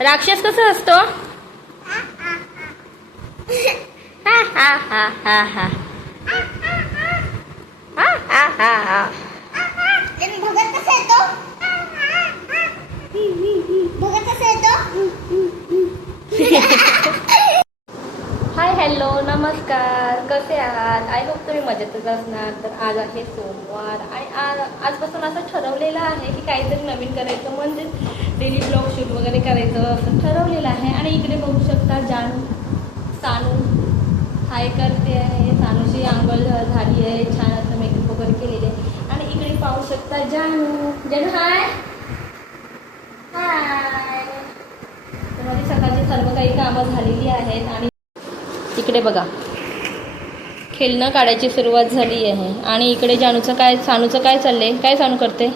राक्षस कस असतो? हाय हॅलो नमस्कार. कसे आहात? आय होप तुम्ही मजेतच असणार. तर आज आहे सोमवार. आणि आजपासून असं ठरवलेलं आहे की काहीतरी नवीन करायचं. म्हणजे डेली ब्लॉग शूट वगैरे करायचं असं ठरवलेलं आहे. आणि इकडे बघू शकता जानू सानू हाय करते आहे. सानूची आंघोळ झाली आहे. छान असं मेकअप वगैरे केलेले आहे. आणि इकडे पाहू शकता जानू. जानू हाय. हाय. तर माझी सकाळची सर्व काही कामं झालेली आहेत आणि इकडे बघा. खेळणं काढायची सुरुवात झाली आहे. आणि इकडे जानूचं काय सानूचं काय चाललंय? काय सानू करते?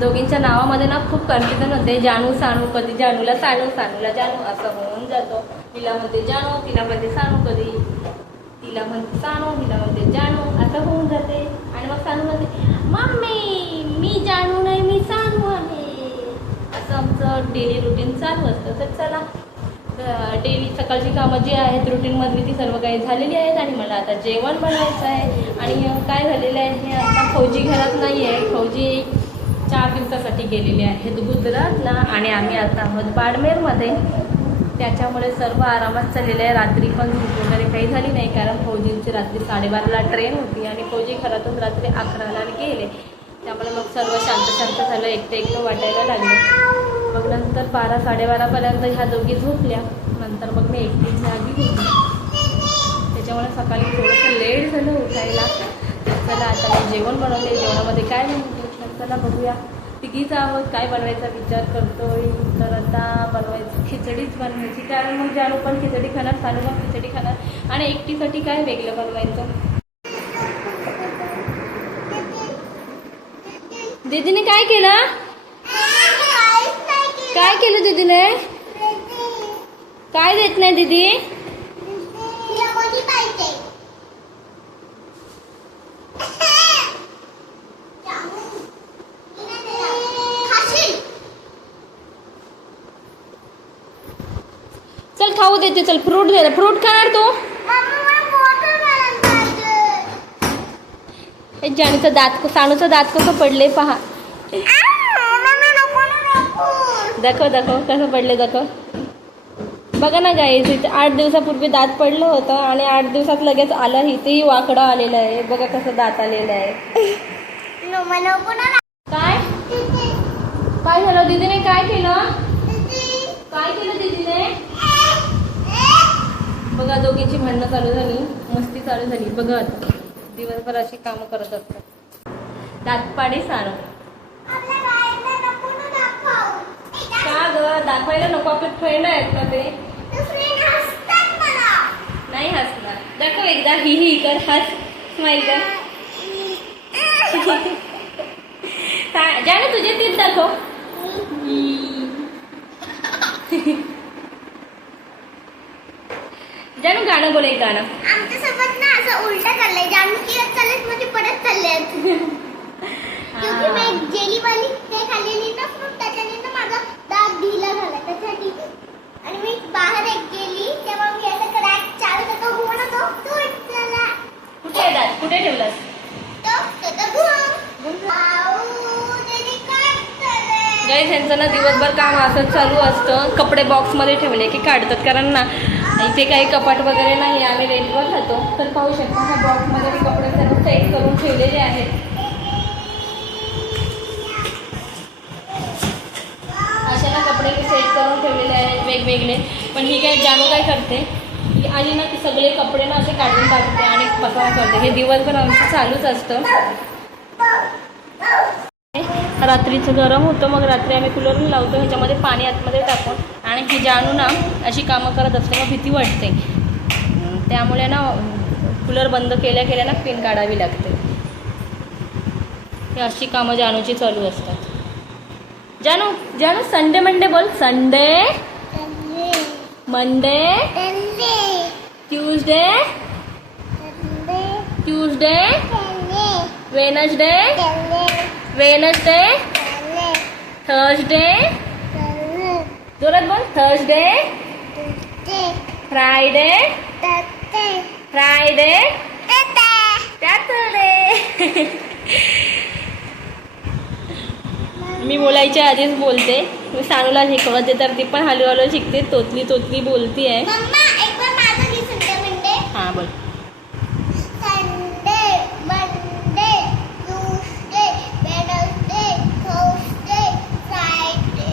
दोघींच्या नावामध्ये ना खूप कन्फ्युजन होते. जानू सानू कधी जानूला सानू सानूला जानू असं होऊन जातो. तिला म्हणते जानू तिला म्हणते सानू कधी? तिला म्हणते सानू तिला म्हणते जानू असं होऊन जाते. आणि मग सानू म्हणते मम्मी मी जानू नाही मी सानू आहे. असं आमचं डेली रुटीन चालू असतं. तर चला डेली सकाळची कामं जी आहेत रुटीनमधली ती सर्व काही झालेली आहेत. आणि मला आता जेवण बनवायचं आहे. आणि काय झालेलं आहे हे आता फौजी घरात नाही आहे फौजी चार दिवसासाठी गेलेले आहेत गुजरातला आणि आम्ही आता आहोत बाडमेरमध्ये. त्याच्यामुळे सर्व आरामात चाललेलं आहे. रात्री पण वगैरे काही झाली नाही कारण फौजींची रात्री साडेबाराला ट्रेन होती आणि फौजी घरातून रात्री अकराला गेले. त्यामुळे मग सर्व शांत शांत झालं एकटं एकटं वाटायला लागलं. मग नंतर बारा साडेबारापर्यंत ह्या दोघी झोपल्या. नंतर मग मी एकटी जागी होती. त्याच्यामुळे सकाळी थोडंसं लेट झालं उठायला. चला आता मी जेवण बनवले जेवणामध्ये काय म्हटलं चला बघूया. तिघीच आहोत काय बनवायचा विचार करतोय. तर आता बनवायचं खिचडीच बनवायची. कारण मग जानू पण खिचडी खाणार सानू पण खिचडी खाणार. आणि एकटीसाठी काय वेगळं बनवायचं? दीदीने काय केलं? काय केलं दीदीने? काय देत नाही दीदी? खाऊ देते चल फ्रूट दे फ्रूट खाणार तू? हे जाणीचं दात सानूचं दात कसं पडले पहा. दाखव दाखव कसं पडले दाखव. बघा ना गाईस इथे आठ दिवसापूर्वी दात पडलं होतं आणि आठ दिवसात लगेच आलं इथेही वाकडं आलेलं आहे. बघा कसं दात आलेलं आहे. काय? काय झालं दीदीने काय केलं? काय केलं दीदीने? बघा दोघींची भांडणं चालू झाली. मस्ती चालू झाली. बघा दिवसभर अशी कामं करत असतात. दातपाडी सारू. का ग? दाखवायला नको. आपले फ्रेंड आहेत का ते. नाही हसणार. दाखव एकदा. ही ही कर. हस. स्माईल कर. जाणं तुझे तीच दाखव. जाणू गाणं बोल एक गाणं. आमच्यासोबत ना असं उलट चाललंय. जानू किरत चाललेत म्हणजे परत चालले क्योंकि. मैं जेली वाली हे खाल्लेली ना त्याच्याने ना माझा दात ढिला झाला. त्याच्यासाठी आणि मी बाहेर एक गेली तेव्हा मी असं क्रॅक चालू होता तो झाला कुठे दात? कुठे ठेवलास? तो तो घुम ना दिवसभर काम असंच चालू असतं. कपडे बॉक्समध्ये ठेवले की काढतात. कारण ना इथे काही कपाट वगैरे नाही आम्ही रेंटवर राहतो. तर पाहू शकता ह्या बॉक्समध्ये मी कपडे सर्व सेट करून ठेवलेले आहेत. अशा ना कपडे मी सेट करून ठेवलेले आहेत वेगवेगळे. पण ही काय जाणू काय करते? की आली ना की सगळे कपडे ना असे काढून टाकते आणि पसारा करते. हे दिवसभर आमचं चालूच असतं. रात्रीचं गरम होतं मग रात्री आम्ही कूलर लावतो ह्याच्यामध्ये पाणी आतमध्ये टाकून आणि ही जानू ना अशी कामं करत असते मग भीती वाटते. त्यामुळे ना कूलर बंद केल्या केल्या ना पिन काढावी लागते. ही अशी कामं जानूची चालू असतात. जानू जानू संडे मंडे बोल. Sunday Monday Tuesday Tuesday Wednesday Wednesday? Thursday? जोरात बोल. थर्सडे? फ्रायडे? फ्रायडे? सॅटरडे मी बोलायच्या आधीच बोलते. मी सानूला शिकवते तर ती पण हळूहळू शिकते. तोतली तोतली बोलती आहे हां बोल Sunday Monday Tuesday Wednesday Thursday Friday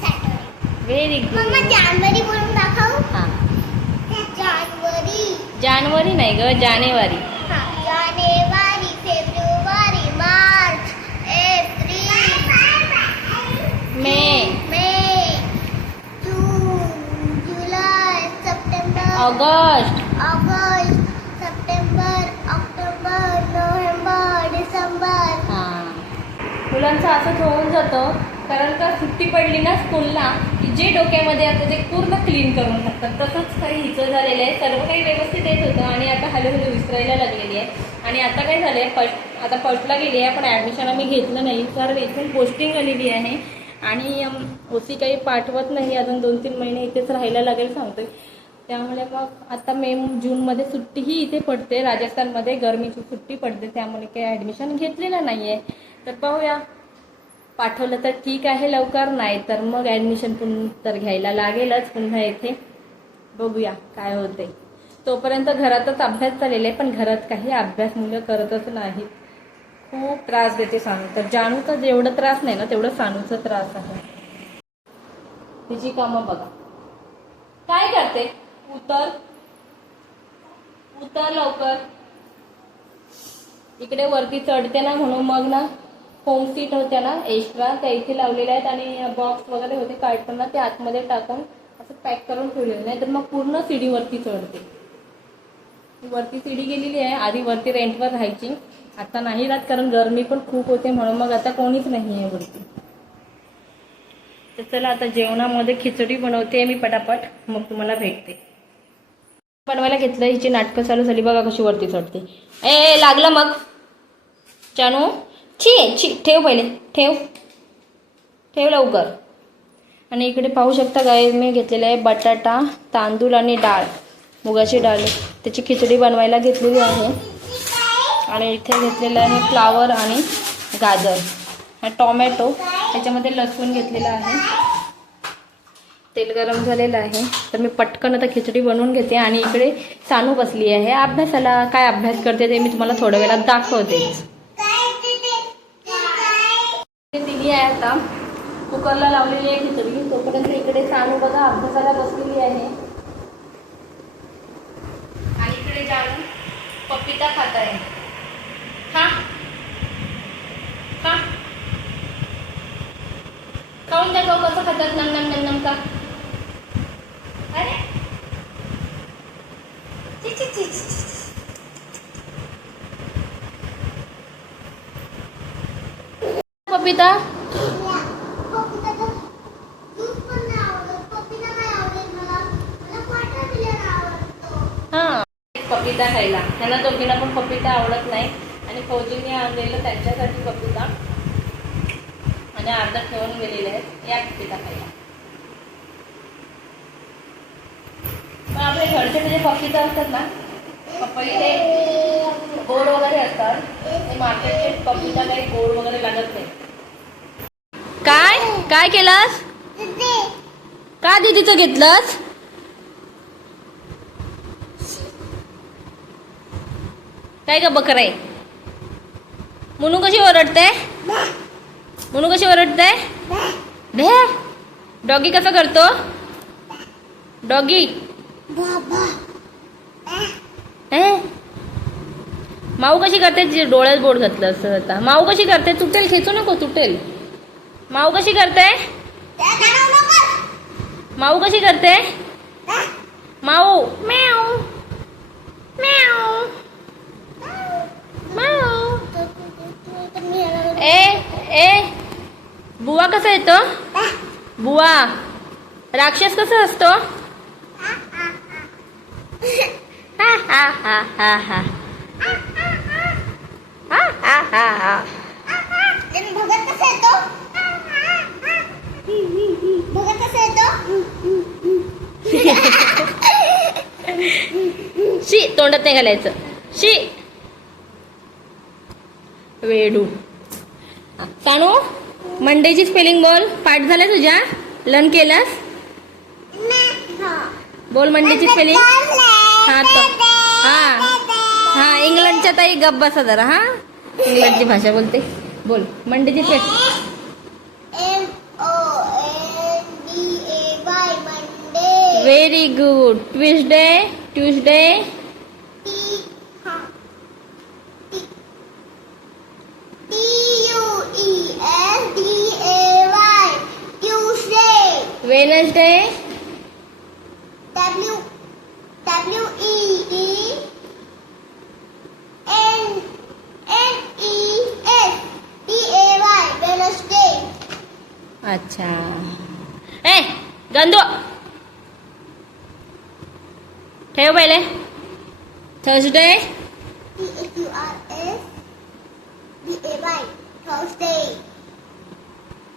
Saturday very mamma good जानेवारी बोलून दाखव. हां. जानेवारी. जानेवारी नाही ग जानेवारी. हा जानेवारी फेब्रुवारी मार्च एप्रिल मे. मे जून जुलै September August. August September October November December. हां. मुलांचं असंच होऊन जातं कारण का सुट्टी पडली ना स्कूलला जे डोक्यामध्ये आता ते पूर्ण क्लीन करून टाकतात तसंच काही हिचं झालेलं आहे. सर्व काही व्यवस्थित येत होतं आणि आता हळूहळू विसरायला लागलेली आहे. आणि आता काय झालं आहे फर्स्ट आता फर्स्टला गेली आहे पण ॲडमिशन आम्ही घेतलं नाही. तर इथून पोस्टिंग आलेली आहे. आणि ओ सी काही पाठवत नाही. अजून दोन तीन महिने इथेच राहायला लागेल सांगतोय. त्यामुळे मग आता मे जूनमध्ये सुट्टीही इथे पडते. राजस्थानमध्ये गरमीची सुट्टी पडते. त्यामुळे काही ॲडमिशन घेतलेलं नाही आहे तर पाहूया. पाठवलं तर ठीक आहे लवकर नाही तर मग ॲडमिशन पुन्हा तर घ्यायला लागेलच. पुन्हा येथे बघूया काय होते. तोपर्यंत घरातच अभ्यास चाललेला आहे पण घरात काही अभ्यास मुलं करतच नाहीत. खूप त्रास देते सानू. तर जानूचा जेवढा त्रास नाही ना तेवढं सानूचा त्रास आहे. तिची कामं बघा. काय करते? उतर. उतर लवकर. इकडे वरती चढते ना म्हणून मग ना होम सीट होत्या ना एक्स्ट्रा त्या इथे लावलेल्या आहेत आणि बॉक्स वगैरे होते कार्टून ते आतमध्ये टाकून असं पॅक करून ठेवलेलं. नाही तर मग पूर्ण सीडीवरती चढते. वरती सीडी गेलेली आहे. आधी वरती रेंटवर राहायची. आता नाही राहत कारण गरमी पण खूप होते म्हणून मग आता कोणीच नाही आहे वरती. तर चला आता जेवणामध्ये खिचडी बनवते मी पटापट. मग तुम्हाला भेटते. बनवायला घेतलं हिची नाटकं चालू झाली. बघा कशी वरती चढते. ए लागलं मग. चानू छी छी ठेव पहिले ठेव. ठेव लवकर. आणि इकडे पाहू शकता गाय मी घेतलेलं आहे बटाटा तांदूळ आणि डाळ. मुगाची डाळ. त्याची खिचडी बनवायला घेतलेली आहे. आणि इथे घेतलेलं आहे फ्लावर आणि गाजर. आणि टोमॅटो. त्याच्यामध्ये लसूण घेतलेलं आहे. तेल गरम झालेलं आहे. तर मी पटकन आता खिचडी बनवून घेते. आणि इकडे सानू बसली आहे. अभ्यासाला काय अभ्यास करते ते मी तुम्हाला थोड्या वेळात दाखवतेच. बसलेली आहे आता. कुकरला लावलेली आहे खिचडी. तोपर्यंत इकडे सानू बघा अभ्यासाला बसलेली आहे. आणि इकडे जाऊन पपिता खात आहे. खा. खा. खाऊन कसं खातात. नम नम नम नम का? अरे. पपिता? पपिता खायला. त्यांना दोघींना पण पपिता आवडत नाही. आणि फौजीने आणलेलं त्यांच्यासाठी पपिता. आणि अर्धा ठेवून गेलेले आहेत. या पपिता खायला. पण आपल्या घरचे म्हणजे पपिता असतात ना पपई ते गोड वगैरे असतात. ते मार्केटचे पपिता काही गोड वगैरे लागत नाही. काय? काय केलंस? का दीदीचं घेतलंस? काय का बकर आहे? मुनू कशी ओरडते? मुनू कशी ओरडते? भे डॉगी कसा करतो? डॉगी. माऊ कशी करते? जे डोळ्यात बोट घातलं असतं आता. माऊ कशी करते? तुटेल खेचू नको तुटेल. माऊ कशी करते? माऊ कशी करते? माऊ. म्याऊ. म्याऊ. म्याऊ ए ए बुवा कसा येतो? बुवा राक्षस कसा असतो? हा हा हा. हा हा. आणि भगत कसा येतो भगत कसा येतो शी तोंडात नाही घालायचं. शी. वेडू. सानू मंडेची स्पेलिंग बोल. पाठ झाल्या तुझ्या? लर्न केलास? बोल मंडेची स्पेलिंग हा तो. हा. हा इंग्लंडच्या ताई गप बसा जरा हा. इंग्लंडची भाषा बोलते. बोल मंडेची spelling D very good Tuesday Tuesday ठेव पहिले. थर्सडे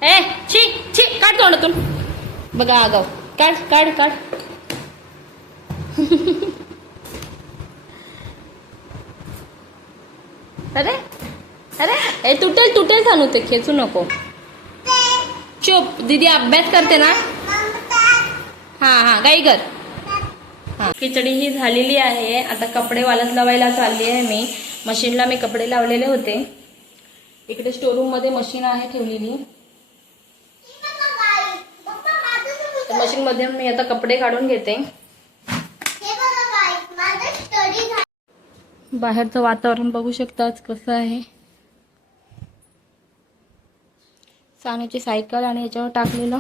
ए छी छी काढ तोंडातून. बघा आगाव. काढ काढ काढ. अरे अरे ए तुटेल तुटेल सांगू ते खेचू नको. चुप दीदी अभ्यास करते ना. हा हा काही कर. खिचडी ही झालेली आहे. आता कपडे वालत लावायला चालली आहे मी. मशीनला मी कपडे लावलेले होते. इकडे स्टोरूममध्ये मशीन आहे ठेवलेली. तर मशीन मध्ये मी आता कपडे काढून घेते. बाहेरचं वातावरण बघू शकता आज कसं आहे. सानूची सायकल आणि याच्यावर टाकलेलं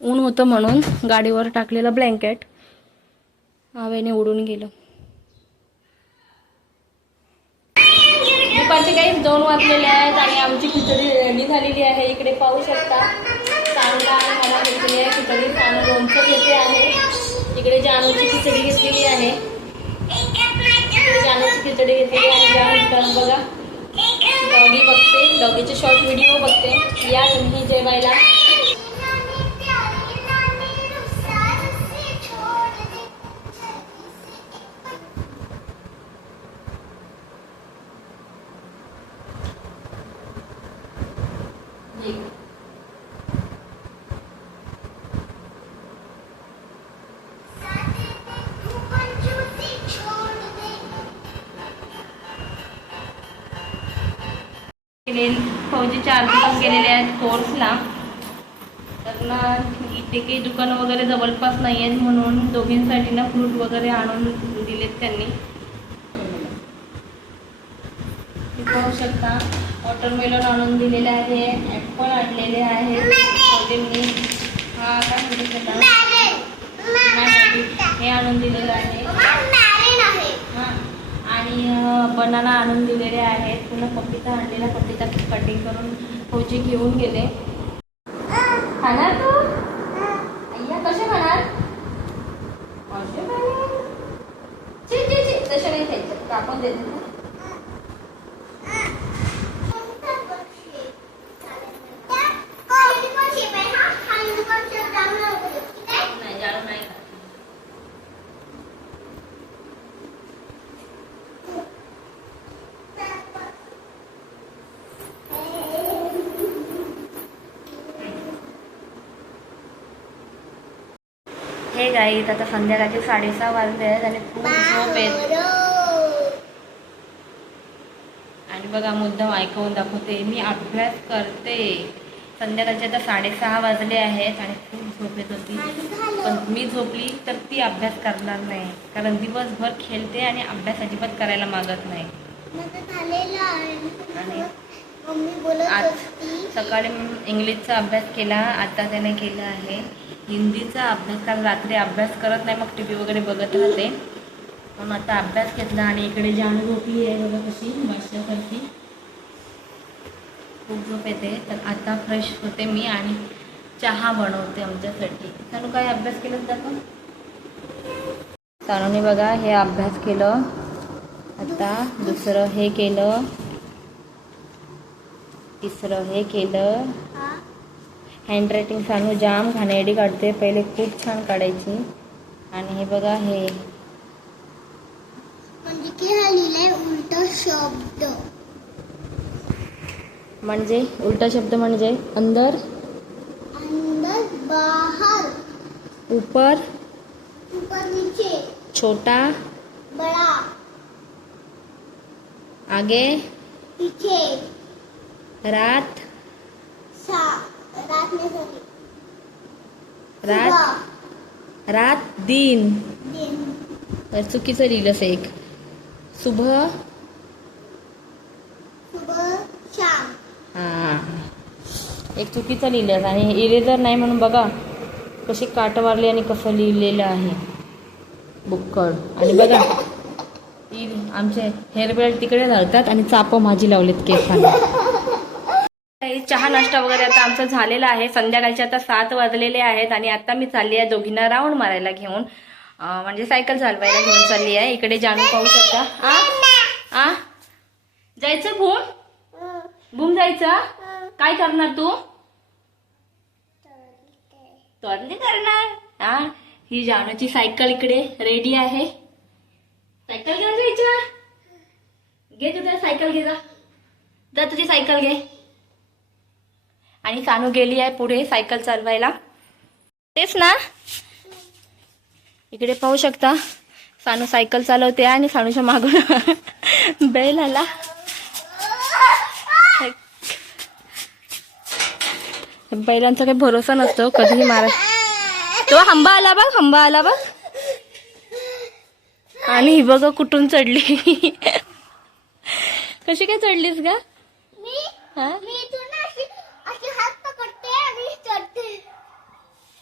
ऊन होतं म्हणून गाडीवर टाकलेलं ब्लँकेट हवेने उडून गेलं. दुपारचे काही दोन वाजलेले आहेत आणि आमची खिचडी रेडी झालेली आहे. इकडे पाहू शकता चांगला मला घेतलेली आहे. खिचडी चांगलं लोणचं घेतले आहे. इकडे जानूची खिचडी घेतलेली आहे. इकडे जानूची खिचडी घेतलेली आहे. जानू बघा डॉगी बघते डॉगीचे शॉर्ट व्हिडिओ बघते. या तुम्ही जेवायला गेले फौजी चार गेलेले आहेत कोर्सला तर ना इथे काही दुकानं वगैरे जवळपास नाही आहेत म्हणून दोघींसाठी ना फ्रूट वगैरे आणून दिलेत त्यांनी हे पाहू शकता वॉटरमेलन आणून दिलेले आहे ॲपल आणलेले फौजींनी हा काय म्हणते त्याला हे आणून दिलेलं आहे. हा आणि बनाना आणून दिलेले आहेत पुन्हा पपीता आणलेला पपीता कटिंग करून फौजी घेऊन गेले. खाणार तू अय्या कसे खाणार असे खाणार? छी, छी, छी, तसे नाही खायचे कापून देते ना. नाही जाणून नाही खात. हे गाईत आता संध्याकाळचे साडेसहा वाजले आहेत आणि खूप झोप येत. आणि बघा मुद्दाम ऐकवून दाखवते मी अभ्यास करते. संध्याकाळचे आता साडेसहा वाजले आहेत आणि खूप झोप येत होती. पण मी झोपली तर ती अभ्यास करणार नाही. कारण दिवसभर खेळते आणि अभ्यास अजिबात करायला मागत नाही. आणि आज सकाळी इंग्लिशचा अभ्यास केला आता त्याने केला आहे. हिंदीचा अभ्यास काल रात्री अभ्यास करत नाही मग टी व्ही वगैरे बघत राहते. पण आता अभ्यास घेतला आणि इकडे जाणू झोपली आहे बघा कशी मशासारखी खूप झोप येते. तर आता फ्रेश होते मी आणि चहा बनवते आमच्यासाठी. सानू काय अभ्यास केलं दाखव. सानूने बघा हे अभ्यास केलं. आता दुसरं हे केलं. तिसरं हे केलं. हा हँडरायटिंग सांगू. जाम घाणेरडी काढते. पहिले खूप छान काढायची. आणि हे बघा हे. म्हणजे की लिहिलाय उलट शब्द. म्हणजे? उलटा शब्द म्हणजे? अंदर? अंदर बाहर. ऊपर? ऊपर नीचे. छोटा? बड़ा. आगे? पीछे. रात? रात रात दिन. तर चुकीचं लिहिलंस एक सुबह सुबह शाम. हा. एक चुकीचं लिहिलंस आणि इरेजर नाही म्हणून बघा कशी काट मारली आणि कसं लिहिलेलं आहे. बुक्कड आणि बघा आमचे हेअर बेल्ट तिकडे घालतात आणि चाप माझी लावलेत केसांना. काही चहा नाश्ता वगैरे आता आमचं झालेला आहे. संध्याकाळचे आता सात वाजलेले आहेत आणि आता मी चालली आहे दोघींना राऊंड मारायला घेऊन. म्हणजे सायकल चालवायला घेऊन चालली आहे. इकडे जाणू पाहू शकता. आ? आ? जायचं भूम? भूम जायचं? काय करणार तू? तोडली करणार. हा ही जानूची सायकल इकडे रेडी आहे. सायकल घेऊन जायचं? घे तुझ्या सायकल घे जा तुझी सायकल घे. आणि सानू गेली आहे पुढे सायकल चालवायला. तेच ना? इकडे पाहू शकता सानू सायकल चालवते आणि सानूच्या मागून बैल आला. बैलांचा काही भरोसा नसतो कधीही मारा. तो हंबा आला बघ हंबा आला बघ. आणि ही बघ कुठून चढली. कशी काय चढलीस का मी? हा मी इथून ना अशी अशी हात पकडते आणि चढते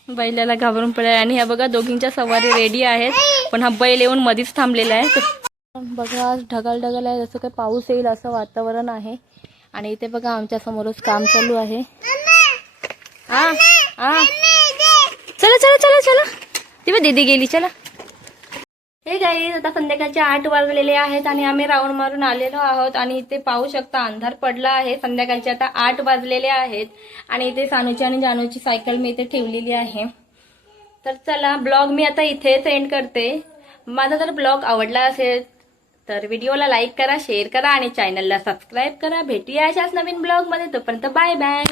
बैलाला घाबरून पडले आणि ह्या बघा दोघींच्या सवारी रेडी आहेत. पण हा बैल येऊन मधीच थांबलेला आहे. बघा आज ढगाल ढगाल आहे. जसं काही पाऊस येईल असं वातावरण आहे. आणि इथे बघा आमच्या समोरच काम चालू आहे. हा हा चला चला चला चला. ती बघ दीदी गेली चला. हे गाई आता संध्याकाळचे आठ वाजलेले आहेत आणि आम्ही राऊंड मारून आलेलो आहोत आणि इथे पाहू शकता अंधार पडला आहे. संध्याकाळचे आता आठ वाजलेले आहेत आणि इथे सानूची आणि जानूची सायकल मी इथे ठेवलेली आहे. तर चला ब्लॉग मी आता इथे सेंड करते. माझा जर ब्लॉग आवडला असेल तर व्हिडिओला लाईक करा शेअर करा आणि चॅनलला सबस्क्राईब करा. भेटूया अशाच नवीन ब्लॉगमध्ये. तोपर्यंत बाय बाय